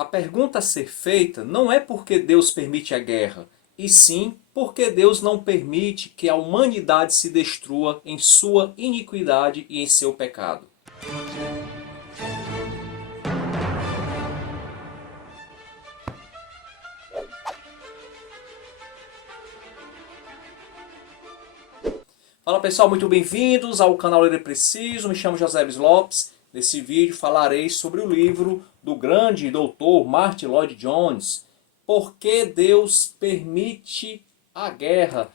A pergunta a ser feita não é porque Deus permite a guerra, e sim porque Deus não permite que a humanidade se destrua em sua iniquidade e em seu pecado. Fala pessoal, muito bem-vindos ao canal Ler é Preciso, me chamo José Lopes. Nesse vídeo falarei sobre o livro do grande doutor Martyn Lloyd-Jones, Por que Deus Permite a Guerra?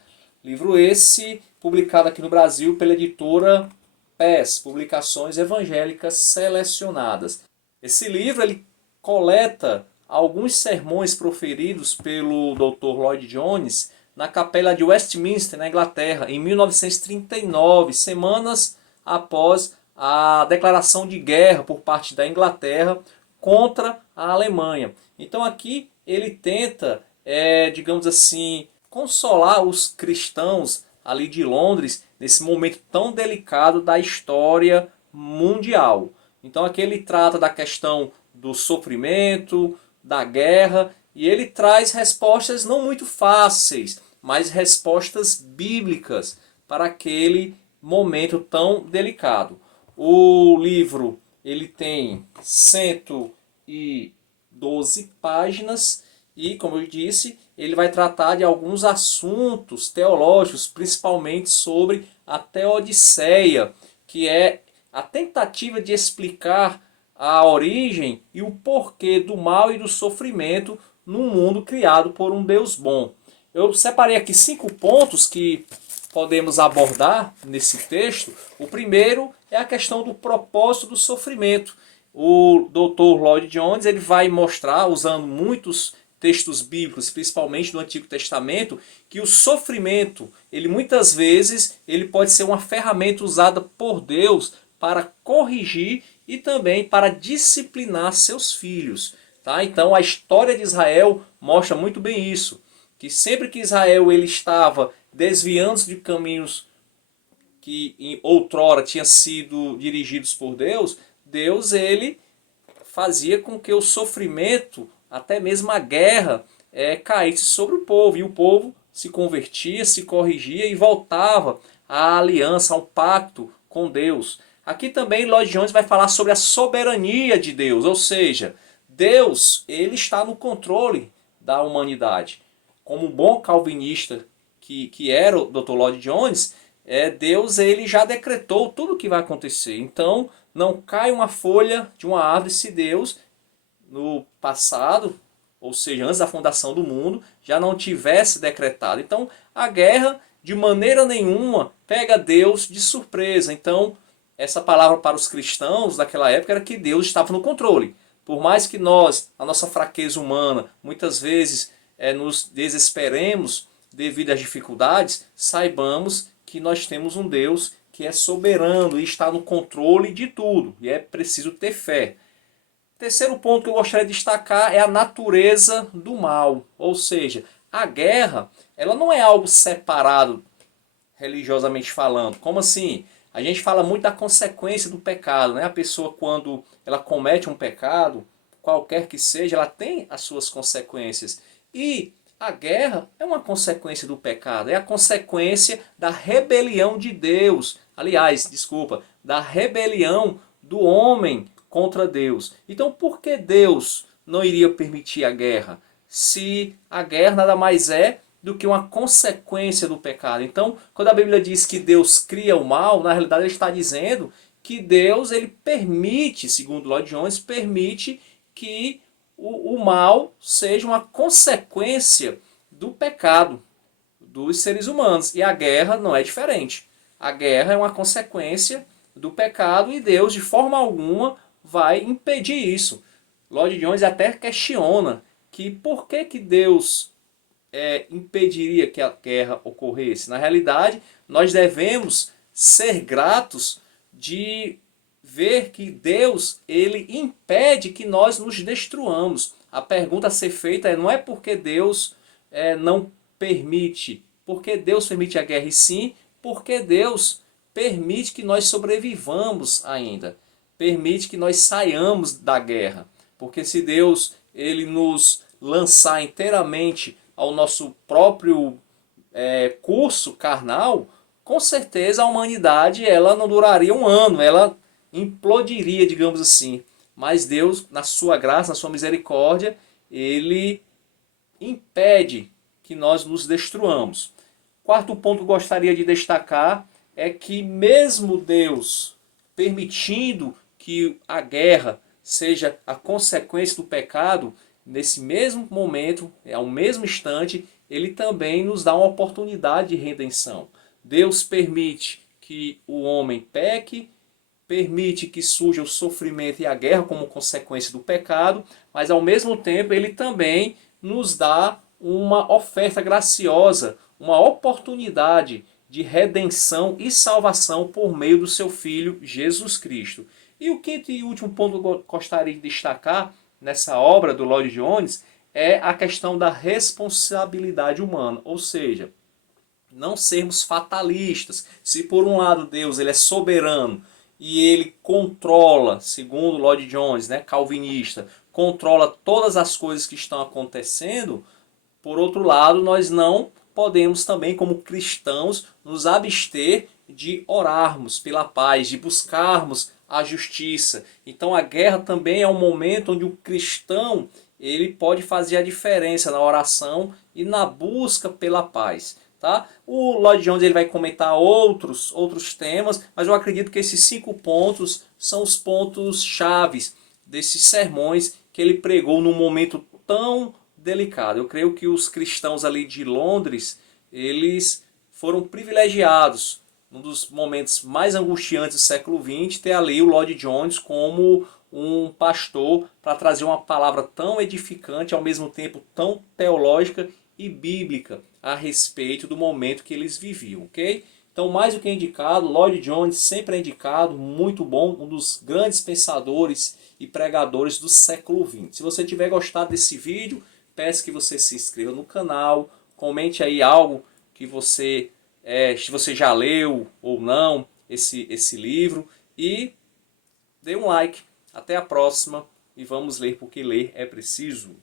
Livro esse publicado aqui no Brasil pela editora PES, Publicações Evangélicas Selecionadas. Esse livro ele coleta alguns sermões proferidos pelo Dr. Lloyd-Jones na capela de Westminster, na Inglaterra, em 1939, semanas após a declaração de guerra por parte da Inglaterra contra a Alemanha. Então aqui ele tenta, digamos assim, consolar os cristãos ali de Londres nesse momento tão delicado da história mundial. Então aqui ele trata da questão do sofrimento, da guerra, e ele traz respostas não muito fáceis, mas respostas bíblicas para aquele momento tão delicado. O livro ele tem 112 páginas e, como eu disse, ele vai tratar de alguns assuntos teológicos, principalmente sobre a Teodiceia, que é a tentativa de explicar a origem e o porquê do mal e do sofrimento num mundo criado por um Deus bom. Eu separei aqui 5 pontos que podemos abordar nesse texto. O primeiro é a questão do propósito do sofrimento. O Dr. Lloyd-Jones ele vai mostrar, usando muitos textos bíblicos, principalmente do Antigo Testamento, que o sofrimento, ele muitas vezes, ele pode ser uma ferramenta usada por Deus para corrigir e também para disciplinar seus filhos. Tá? Então a história de Israel mostra muito bem isso, que sempre que Israel ele estava desviando-se de caminhos que outrora tinham sido dirigidos por Deus, Deus ele fazia com que o sofrimento, até mesmo a guerra, caísse sobre o povo. E o povo se convertia, se corrigia e voltava à aliança, ao pacto com Deus. Aqui também Lloyd-Jones vai falar sobre a soberania de Deus, ou seja, Deus ele está no controle da humanidade. Como um bom calvinista que era o Dr. Lloyd-Jones, Deus ele já decretou tudo o que vai acontecer. Então não cai uma folha de uma árvore se Deus, no passado, ou seja, antes da fundação do mundo, já não tivesse decretado. Então a guerra, de maneira nenhuma, pega Deus de surpresa. Então essa palavra para os cristãos daquela época era que Deus estava no controle. Por mais que nós, a nossa fraqueza humana, muitas vezes nos desesperemos devido às dificuldades, saibamos que nós temos um Deus que é soberano e está no controle de tudo. E é preciso ter fé. Terceiro ponto que eu gostaria de destacar é a natureza do mal. Ou seja, a guerra ela não é algo separado religiosamente falando. Como assim? A gente fala muito da consequência do pecado, né? A pessoa quando ela comete um pecado, qualquer que seja, ela tem as suas consequências. E a guerra é uma consequência do pecado, é a consequência da rebelião de Deus. Aliás, desculpa, da rebelião do homem contra Deus. Então por que Deus não iria permitir a guerra? Se a guerra nada mais é do que uma consequência do pecado. Então, quando a Bíblia diz que Deus cria o mal, na realidade ele está dizendo que Deus ele permite, segundo Lloyd-Jones, permite que o mal seja uma consequência do pecado dos seres humanos. E a guerra não é diferente. A guerra é uma consequência do pecado e Deus, de forma alguma, vai impedir isso. Lloyd-Jones até questiona que por que Deus impediria que a guerra ocorresse. Na realidade, nós devemos ser gratos de ver que Deus ele impede que nós nos destruamos. A pergunta a ser feita não é porque Deus não permite, porque Deus permite a guerra, e sim porque Deus permite que nós sobrevivamos ainda, permite que nós saiamos da guerra. Porque se Deus ele nos lançar inteiramente ao nosso próprio curso carnal, com certeza a humanidade ela não duraria um ano, ela implodiria, digamos assim. Mas Deus, na sua graça, na sua misericórdia, ele impede que nós nos destruamos. Quarto ponto que eu gostaria de destacar é que mesmo Deus permitindo que a guerra seja a consequência do pecado, nesse mesmo momento, ao mesmo instante, ele também nos dá uma oportunidade de redenção. Deus permite que o homem peque, permite que surja o sofrimento e a guerra como consequência do pecado, mas ao mesmo tempo ele também nos dá uma oferta graciosa, uma oportunidade de redenção e salvação por meio do seu Filho Jesus Cristo. E o quinto e último ponto que eu gostaria de destacar nessa obra do Lloyd Jones é a questão da responsabilidade humana, ou seja, não sermos fatalistas. Se por um lado Deus ele é soberano e ele controla, segundo Lloyd Jones, né, calvinista, controla todas as coisas que estão acontecendo, por outro lado nós não podemos também, como cristãos, nos abster de orarmos pela paz, de buscarmos a justiça. Então a guerra também é um momento onde o cristão ele pode fazer a diferença na oração e na busca pela paz. Tá? O Lloyd Jones ele vai comentar outros temas, mas eu acredito que esses 5 pontos são os pontos chaves desses sermões que ele pregou num momento tão delicado. Eu creio que os cristãos ali de Londres, eles foram privilegiados, num dos momentos mais angustiantes do século XX, ter ali o Lloyd Jones como um pastor para trazer uma palavra tão edificante, ao mesmo tempo tão teológica e bíblica a respeito do momento que eles viviam, ok? Então, mais do que indicado, Lloyd Jones sempre é indicado, muito bom, um dos grandes pensadores e pregadores do século XX. Se você tiver gostado desse vídeo, peço que você se inscreva no canal, comente aí algo que você, se você já leu ou não esse livro e dê um like. Até a próxima e vamos ler porque ler é preciso.